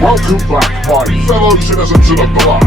Welcome back, my fellow citizens of the blood.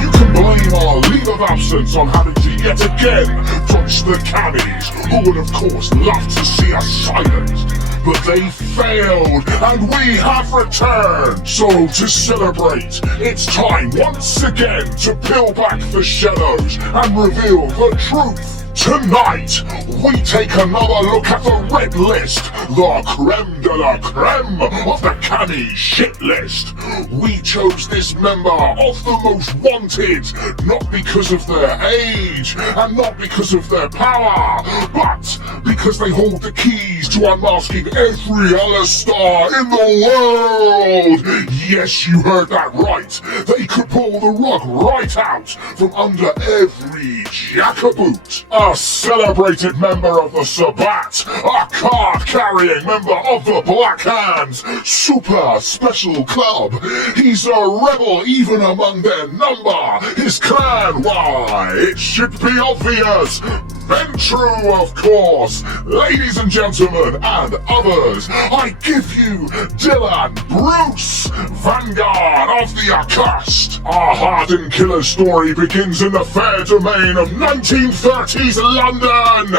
You can blame our leave of absence on having to yet again touch the Cammies, who would of course love to see us silenced. But they failed, and we have returned. So to celebrate, it's time once again to peel back the shadows and reveal the truth. Tonight, we take another look at the red list, the crème-de-la-crème of the Cammies shit list. We chose this member of the most wanted, not because of their age, and not because of their power, but because they hold the keys to unmasking every Alastor in the world. Yes, you heard that right. They could pull the rug right out from under every jackaboot. A celebrated member of the Sabbat, a card-carrying member of the Black Hands, super special club. He's a rebel even among their number. His clan, why, it should be obvious. Ventrue, of course. Ladies and gentlemen, and others, I give you Dylan Bruce, Vanguard of the Accursed. Our hardened killer story begins in the fair domain of 1930s London.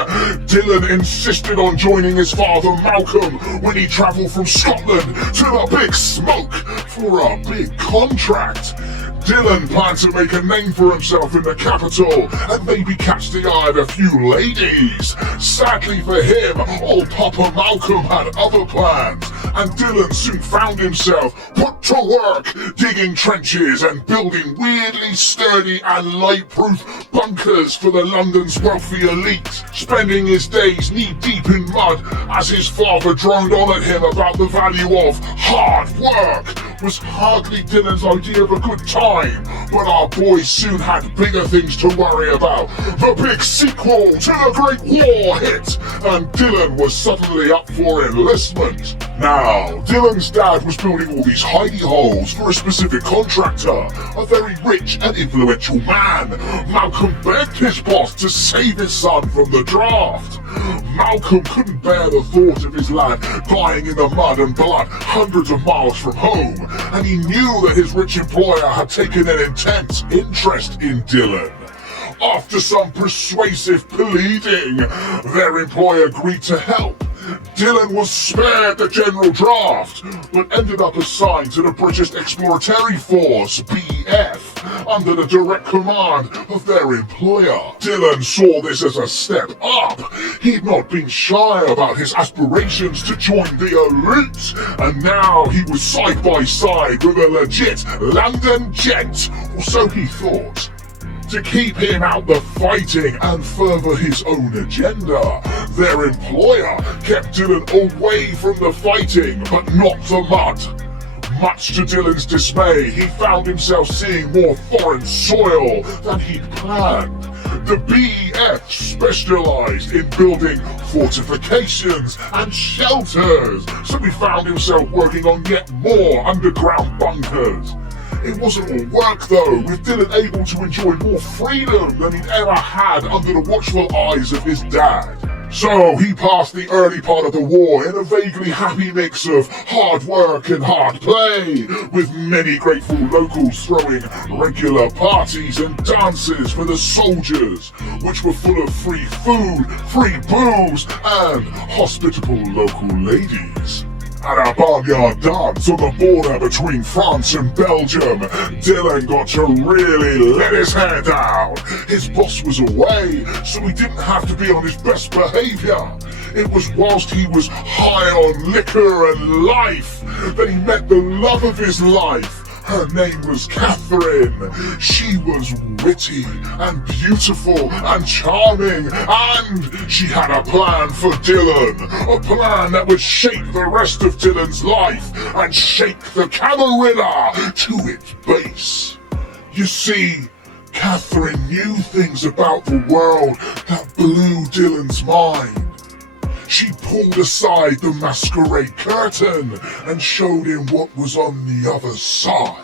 Dylan insisted on joining his father Malcolm when he travelled from Scotland to the Big Smoke for a big contract. Dylan planned to make a name for himself in the capital and maybe catch the eye of a few ladies. Sadly for him, old Papa Malcolm had other plans, and Dylan soon found himself put to work digging trenches and building weirdly sturdy and light-proof bunkers for the London's wealthy elite, spending his days knee-deep in mud as his father droned on at him about the value of hard work. Was hardly Dylan's idea of a good time, but our boy soon had bigger things to worry about. The big sequel to the Great War hit, and Dylan was suddenly up for enlistment. Now, Dylan's dad was building all these hidey holes for a specific contractor, a very rich and influential man. Malcolm begged his boss to save his son from the draft. Malcolm couldn't bear the thought of his lad dying in the mud and blood hundreds of miles from home, and he knew that his rich employer had taken an intense interest in Dylan. After some persuasive pleading, their employer agreed to help. Dylan was spared the general draft, but ended up assigned to the British Exploratory Force, BF, under the direct command of their employer. Dylan saw this as a step up. He'd not been shy about his aspirations to join the elite, and now he was side by side with a legit London gent, or so he thought. To keep him out the fighting and further his own agenda, their employer kept Dylan away from the fighting, but not the mud. Much to Dylan's dismay, he found himself seeing more foreign soil than he'd planned. The BEF specialised in building fortifications and shelters, so he found himself working on yet more underground bunkers. It wasn't all work though, with Dylan able to enjoy more freedom than he'd ever had under the watchful eyes of his dad. So he passed the early part of the war in a vaguely happy mix of hard work and hard play, with many grateful locals throwing regular parties and dances for the soldiers, which were full of free food, free booze, and hospitable local ladies. At a barnyard dance on the border between France and Belgium, Dylan got to really let his hair down. His boss was away, so he didn't have to be on his best behaviour. It was whilst he was high on liquor and life that he met the love of his life. Her name was Katherine. She was witty and beautiful and charming, and she had a plan for Dylan. A plan that would shape the rest of Dylan's life and shake the Camarilla to its base. You see, Katherine knew things about the world that blew Dylan's mind. She pulled aside the Masquerade curtain and showed him what was on the other side.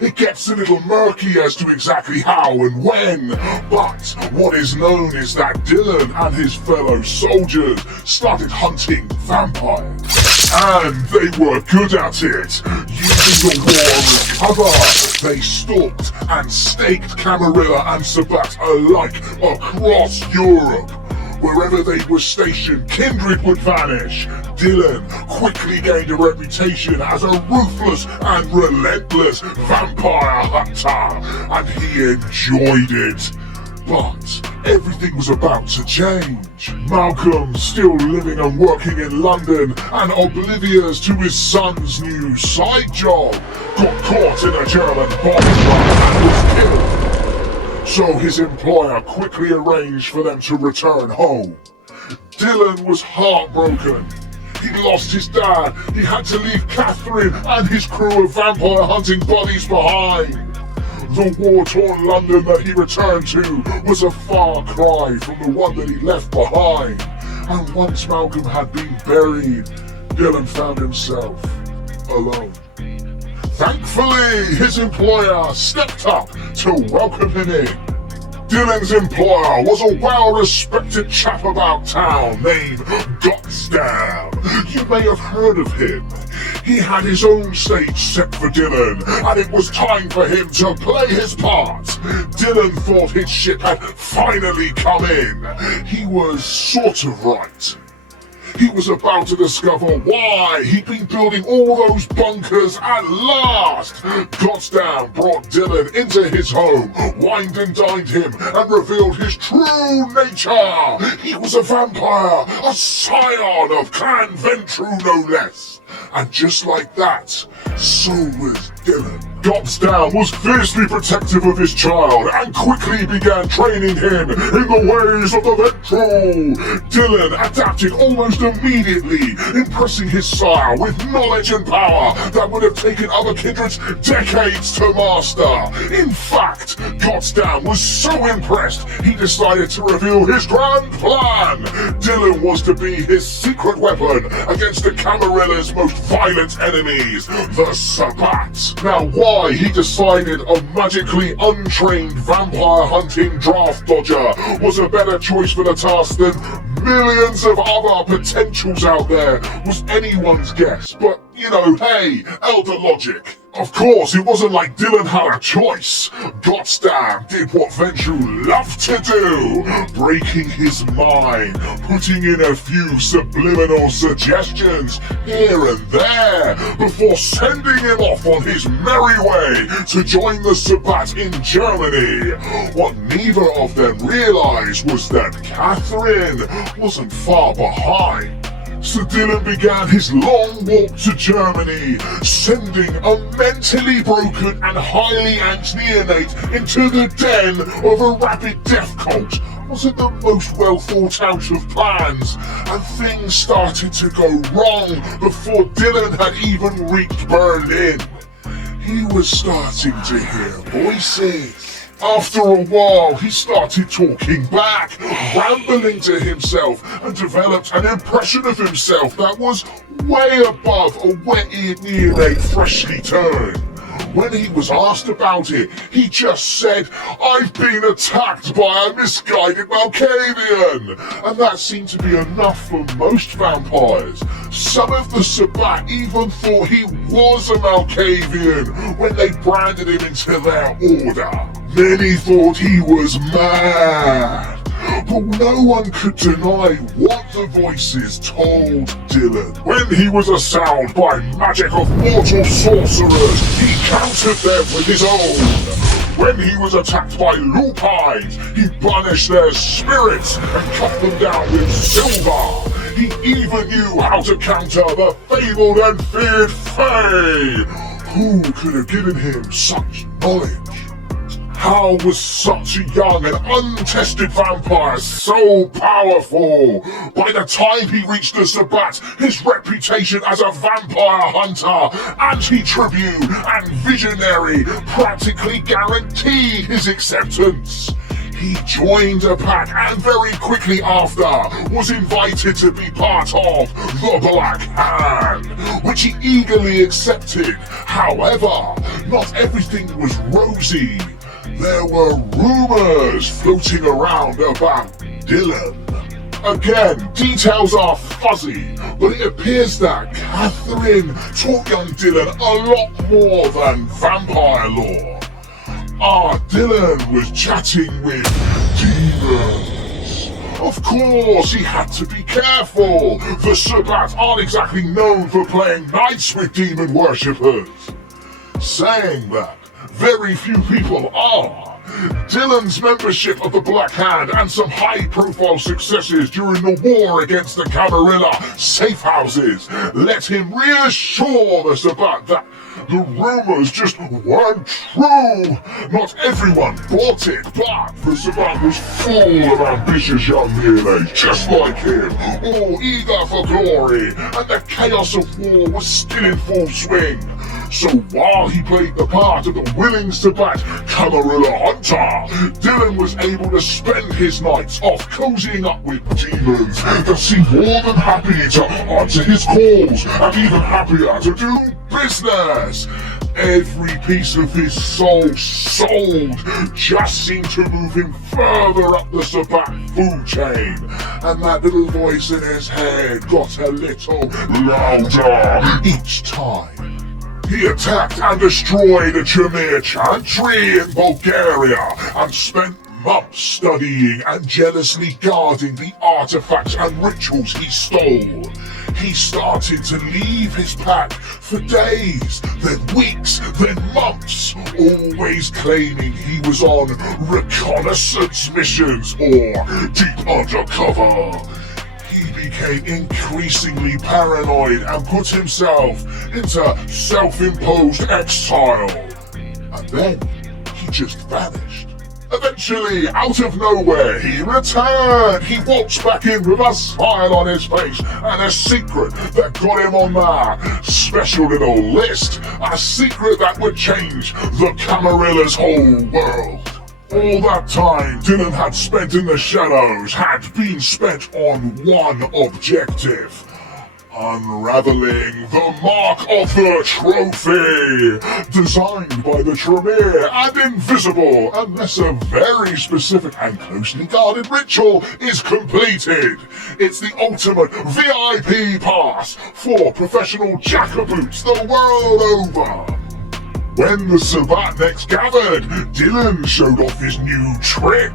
It gets a little murky as to exactly how and when, but what is known is that Dylan and his fellow soldiers started hunting vampires. And they were good at it. You waging the war as cover. They stalked and staked Camarilla and Sabbat alike across Europe. Wherever they were stationed, kindred would vanish. Dylan quickly gained a reputation as a ruthless and relentless vampire hunter, and he enjoyed it. But everything was about to change. Malcolm, still living and working in London and oblivious to his son's new side job, got caught in a German bomb run and was killed. So his employer quickly arranged for them to return home. Dylan was heartbroken. He'd lost his dad, he had to leave Katherine and his crew of vampire hunting buddies behind. The war-torn London that he returned to was a far cry from the one that he left behind. And once Malcolm had been buried, Dylan found himself alone. Thankfully, his employer stepped up to welcome him in. Dylan's employer was a well-respected chap about town named Gotsdam. You may have heard of him. He had his own stage set for Dylan, and it was time for him to play his part. Dylan thought his ship had finally come in. He was sort of right. He was about to discover why he'd been building all those bunkers at last. Gotsdam brought Dylan into his home, wined and dined him, and revealed his true nature. He was a vampire, a scion of Clan Ventru no less. And just like that, so was Dylan. Gotsdam was fiercely protective of his child and quickly began training him in the ways of the Ventru. Dylan adapted almost immediately, impressing his sire with knowledge and power that would have taken other kindreds decades to master. In fact, Gotsdam was so impressed, he decided to reveal his grand plan. Dylan was to be his secret weapon against the Camarilla's most violent enemies, the Sabbat. Now, why he decided a magically untrained vampire hunting draft dodger was a better choice for the task than millions of other potentials out there was anyone's guess. But, you know, hey, elder logic. Of course, it wasn't like Dylan had a choice. Gotsdam did what Ventru loved to do, breaking his mind, putting in a few subliminal suggestions here and there, before sending him off on his merry way to join the Sabbat in Germany. What neither of them realized was that Katherine wasn't far behind. So Dylan began his long walk to Germany, sending a mentally broken and highly angst neonate into the den of a rabid death cult. Wasn't the most well thought out of plans, and things started to go wrong before Dylan had even reached Berlin. He was starting to hear voices. After a while, he started talking back, rambling to himself, and developed an impression of himself that was way above a wet-eared neonate freshly turned. When he was asked about it, he just said, "I've been attacked by a misguided Malkavian," and that seemed to be enough for most vampires. Some of the Sabbat even thought he was a Malkavian when they branded him into their order. Many thought he was mad, but no one could deny what the voices told Dylan. When he was assailed by magic of mortal sorcerers, he countered them with his own. When he was attacked by lupines, he banished their spirits and cut them down with silver. He even knew how to counter the fabled and feared Fae. Who could have given him such knowledge? How was such a young and untested vampire so powerful? By the time he reached the Sabbat, his reputation as a vampire hunter, anti-tribune, and visionary practically guaranteed his acceptance. He joined a pack and very quickly after was invited to be part of the Black Hand, which he eagerly accepted. However, not everything was rosy. There were rumors floating around about Dylan. Again, details are fuzzy, but it appears that Katherine taught young Dylan a lot more than vampire lore. Dylan was chatting with demons. Of course, he had to be careful. The Sabbat aren't exactly known for playing nice with demon worshippers. Saying that, very few people are. Dylan's membership of the Black Hand and some high-profile successes during the war against the Camarilla safe houses let him reassure the Sabbat that the rumors just weren't true. Not everyone bought it, but the Sabbat was full of ambitious young heroes just like him, all eager for glory, and the chaos of war was still in full swing. So while he played the part of the willing Sabbat Camarilla hunter, Dylan was able to spend his nights off cozying up with demons that seemed more than happy to answer his calls and even happier to do business. Every piece of his soul sold just seemed to move him further up the Sabbat food chain, and that little voice in his head got a little louder each time. He attacked and destroyed a Chimere chantry in Bulgaria and spent months studying and jealously guarding the artifacts and rituals he stole. He started to leave his pack for days, then weeks, then months, always claiming he was on reconnaissance missions or deep undercover. He became increasingly paranoid and put himself into self-imposed exile. And then he just vanished. Eventually, out of nowhere, he returned. He waltzed back in with a smile on his face and a secret that got him on that special little list. A secret that would change the Camarilla's whole world. All that time Dylan had spent in the shadows had been spent on one objective: unraveling the mark of the trophy, designed by the Tremere and invisible unless a very specific and closely guarded ritual is completed. It's the ultimate VIP pass for professional jackaboots the world over. When the Sabbat next gathered, Dylan showed off his new trick.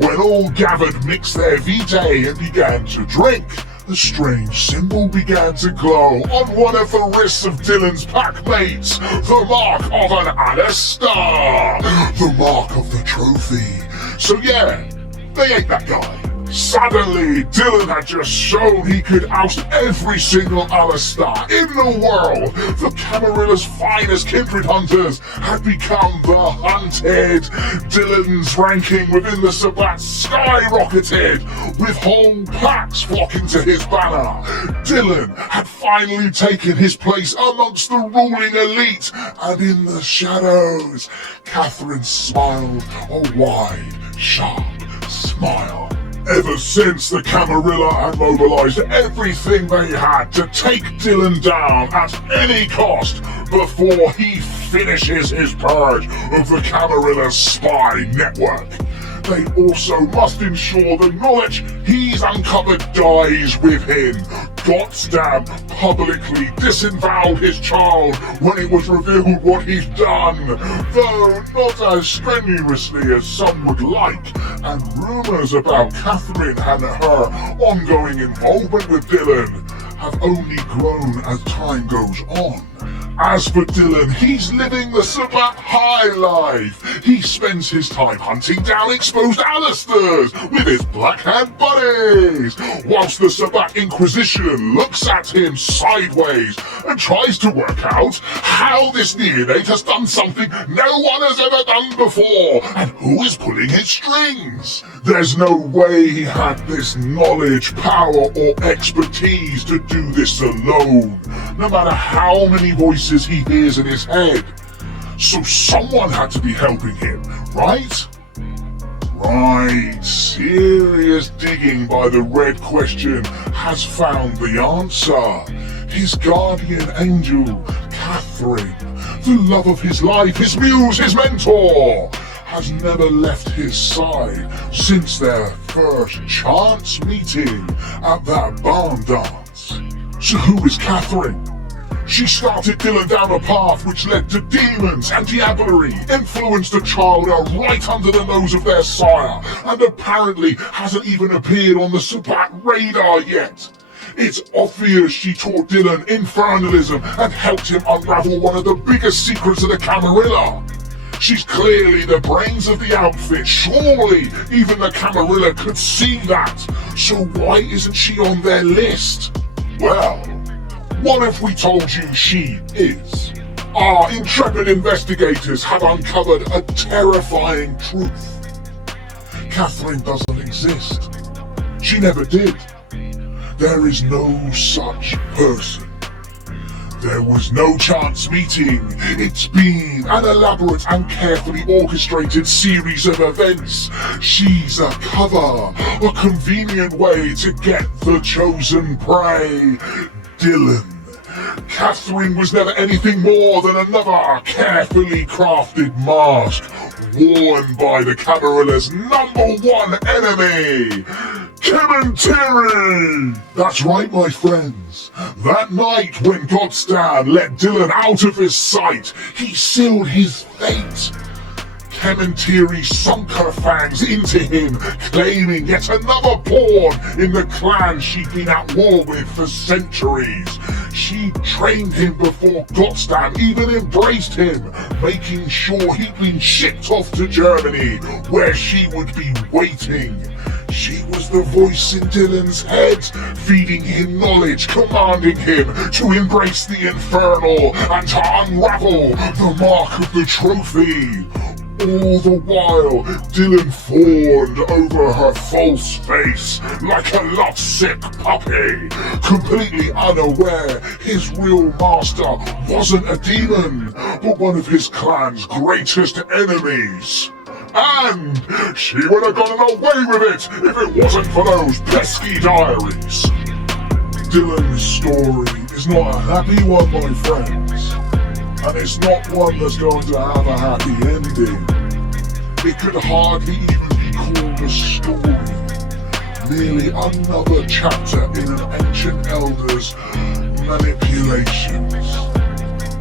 When all gathered mixed their vitae and began to drink, the strange symbol began to glow on one of the wrists of Dylan's pack mates, the mark of an Alastor, the mark of the trophy. So yeah, they ate that guy. Suddenly, Dylan had just shown he could oust every single Alastor in the world. The Camarilla's finest kindred hunters had become the hunted. Dylan's ranking within the Sabbat skyrocketed, with whole packs flocking to his banner. Dylan had finally taken his place amongst the ruling elite, and in the shadows, Katherine smiled a wide, sharp smile. Ever since, the Camarilla had mobilized everything they had to take Dylan down at any cost before he finishes his purge of the Camarilla's spy network. They also must ensure the knowledge he's uncovered dies with him. Goddamn publicly disemboweled his child when it was revealed what he'd done, though not as strenuously as some would like, and rumours about Katherine and her ongoing involvement with Dylan have only grown as time goes on. As for Dylan, he's living the Sabbat high life. He spends his time hunting down exposed Alastors with his Black Hand buddies, whilst the Sabbat Inquisition looks at him sideways and tries to work out how this neonate has done something no one has ever done before, and who is pulling his strings. There's no way he had this knowledge, power, or expertise to do this alone, no matter how many voices he hears in his head. So someone had to be helping him, right? Right, serious digging by the Red Question has found the answer. His guardian angel, Katherine, the love of his life, his muse, his mentor, has never left his side since their first chance meeting at that barn dance. So who is Katherine? She started Dylan down a path which led to demons and diablerie, influenced a child right under the nose of their sire, and apparently hasn't even appeared on the Sabbat radar yet. It's obvious she taught Dylan infernalism and helped him unravel one of the biggest secrets of the Camarilla. She's clearly the brains of the outfit. Surely even the Camarilla could see that. So why isn't she on their list? Well, what if we told you she is? Our intrepid investigators have uncovered a terrifying truth. Katherine doesn't exist. She never did. There is no such person. There was no chance meeting. It's been an elaborate and carefully orchestrated series of events. She's a cover, a convenient way to get the chosen prey, Dylan. Katherine was never anything more than another carefully crafted mask worn by the Camarilla's #1 enemy, Kemintiri! That's right, my friends. That night when Godstan let Dylan out of his sight, he sealed his fate. Kemintiri sunk her fangs into him, claiming yet another pawn in the clan she'd been at war with for centuries. She trained him before Godstan even embraced him, making sure he'd been shipped off to Germany, where she would be waiting. She was the voice in Dylan's head, feeding him knowledge, commanding him to embrace the infernal and to unravel the mark of the trophy. All the while, Dylan fawned over her false face like a lovesick puppy, completely unaware his real master wasn't a demon, but one of his clan's greatest enemies. And she would have gotten away with it if it wasn't for those pesky diaries. Dylan's story is not a happy one, my friends. And it's not one that's going to have a happy ending. It could hardly even be called a story. Merely another chapter in an ancient elder's manipulations.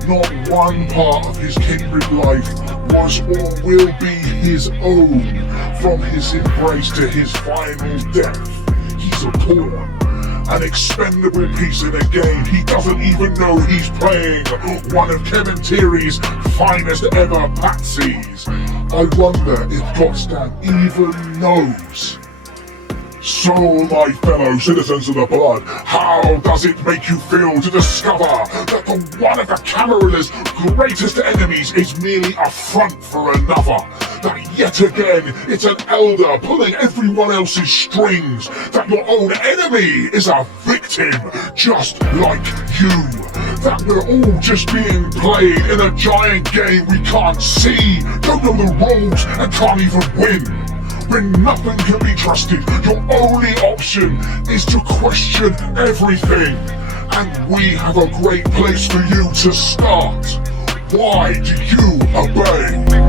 Not one part of his kindred life was or will be his own, from his embrace to his final death. He's a pawn. An expendable piece in a game he doesn't even know he's playing, one of Kemintiri's finest ever patsies. I wonder if Godstan even knows. So, my fellow citizens of the blood, how does it make you feel to discover that the one of the Camarilla's greatest enemies is merely a front for another? That yet again, it's an elder pulling everyone else's strings. That your own enemy is a victim, just like you. That we're all just being played in a giant game we can't see, don't know the rules, and can't even win. When nothing can be trusted, your only option is to question everything. And we have a great place for you to start. Why do you obey?